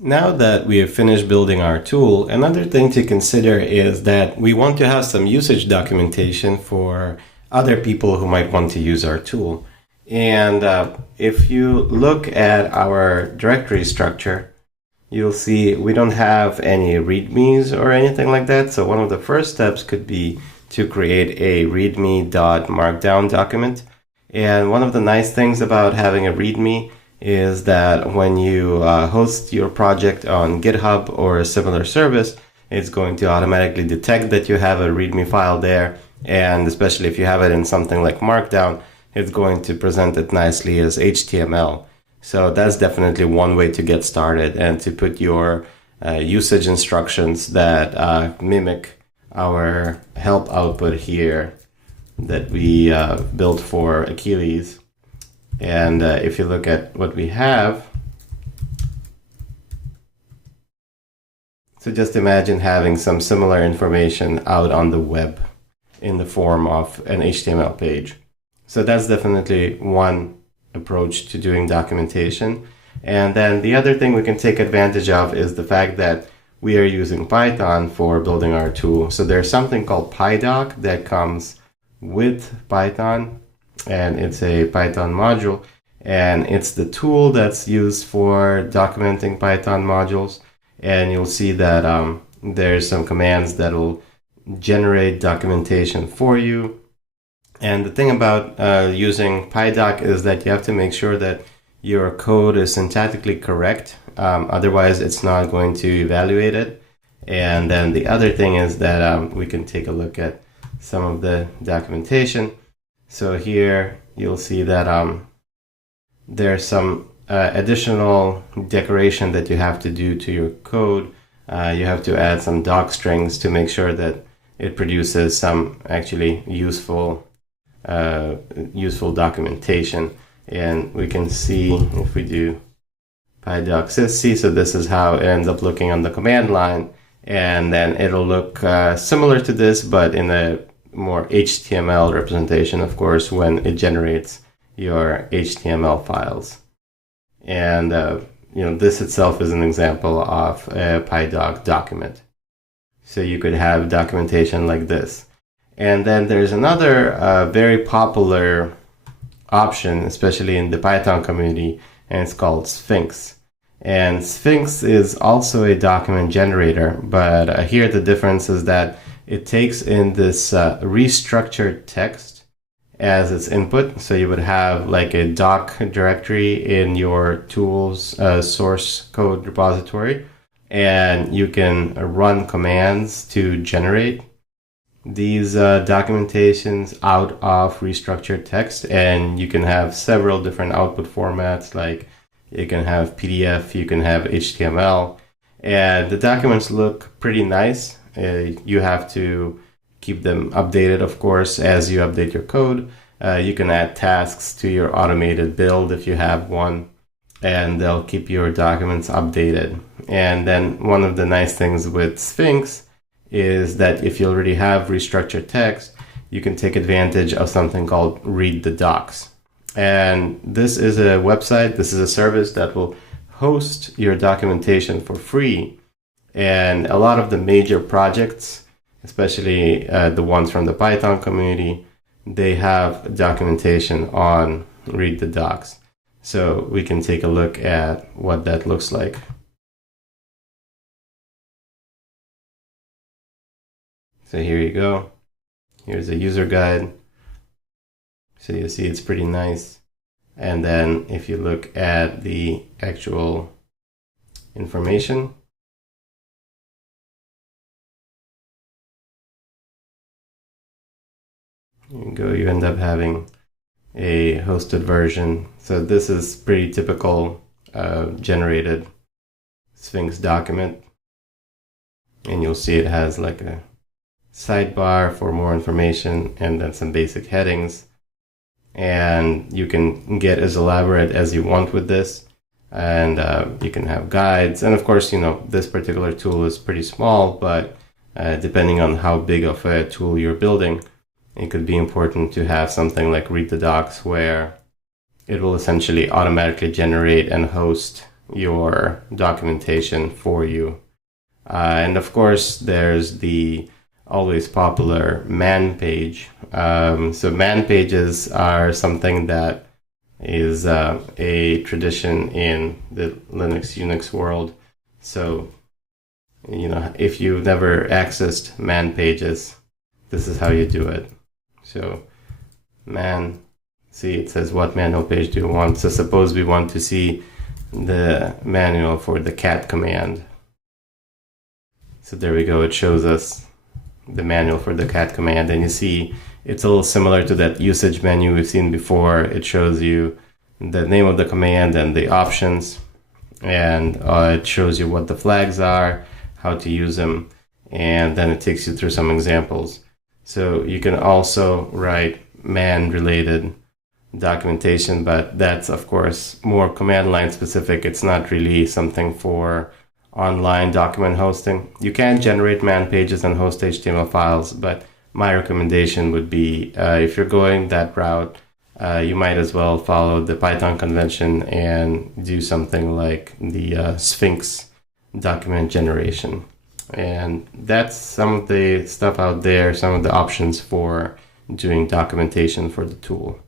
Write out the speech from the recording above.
Now that we have finished building our tool, another thing to consider is that we want to have some usage documentation for other people who might want to use our tool. And if you look at our directory structure, you'll see we don't have any readmes or anything like that. So one of the first steps could be to create a readme.markdown document. And one of the nice things about having a readme is that when you host your project on GitHub or a similar service, it's going to automatically detect that you have a README file there. And especially if you have it in something like Markdown, it's going to present it nicely as HTML. So that's definitely one way to get started and to put your usage instructions that mimic our help output here that we built for Achilles. And if you look at what we have, so just imagine having some similar information out on the web in the form of an HTML page. So that's definitely one approach to doing documentation. And then the other thing we can take advantage of is the fact that we are using Python for building our tool. So there's something called PyDoc that comes with Python, and it's a Python module, and it's the tool that's used for documenting Python modules. And you'll see that there's some commands that will generate documentation for you. And the thing about using PyDoc is that you have to make sure that your code is syntactically correct. Otherwise, it's not going to evaluate it. And then the other thing is that we can take a look at some of the documentation. So here you'll see that there's some additional decoration that you have to do to your code. You have to add some doc strings to make sure that it produces some actually useful documentation. And we can see if we do pydoc sysc, so this is how it ends up looking on the command line. And then it'll look similar to this, but in a more HTML representation, of course, when it generates your HTML files. And this itself is an example of a pydoc document. So you could have documentation like this. And then there's another very popular option, especially in the Python community, and it's called Sphinx. And Sphinx is also a document generator, but here the difference is that it takes in this restructured text as its input. So you would have like a doc directory in your tool's source code repository, and you can run commands to generate these documentations out of restructured text. And you can have several different output formats, like you can have PDF, you can have HTML, and the documents look pretty nice. You have to keep them updated, of course, as you update your code. You can add tasks to your automated build if you have one, and they'll keep your documents updated. And then one of the nice things with Sphinx is that if you already have restructured text, you can take advantage of something called Read the Docs. And this is a website, this is a service that will host your documentation for free. And a lot of the major projects, especially the ones from the Python community, they have documentation on Read the Docs. So we can take a look at what that looks like. So here you go. Here's a user guide. So you see it's pretty nice. And then if you look at the actual information, you end up having a hosted version. So this is pretty typical generated Sphinx document. And you'll see it has like a sidebar for more information and then some basic headings. And you can get as elaborate as you want with this. And you can have guides. And of course, this particular tool is pretty small, but depending on how big of a tool you're building, it could be important to have something like Read the Docs, where it will essentially automatically generate and host your documentation for you. And of course, there's the always popular man page. So man pages are something that is a tradition in the Linux Unix world. So, if you've never accessed man pages, this is how you do it. So man, see, it says what manual page do you want? So suppose we want to see the manual for the cat command. So there we go, it shows us the manual for the cat command, and you see it's a little similar to that usage menu we've seen before. It shows you the name of the command and the options, and it shows you what the flags are, how to use them, and then it takes you through some examples. So you can also write man related documentation, but that's of course more command line specific. It's not really something for online document hosting. You can generate man pages and host HTML files, but my recommendation would be if you're going that route, you might as well follow the Python convention and do something like the Sphinx document generation. And that's some of the stuff out there, some of the options for doing documentation for the tool.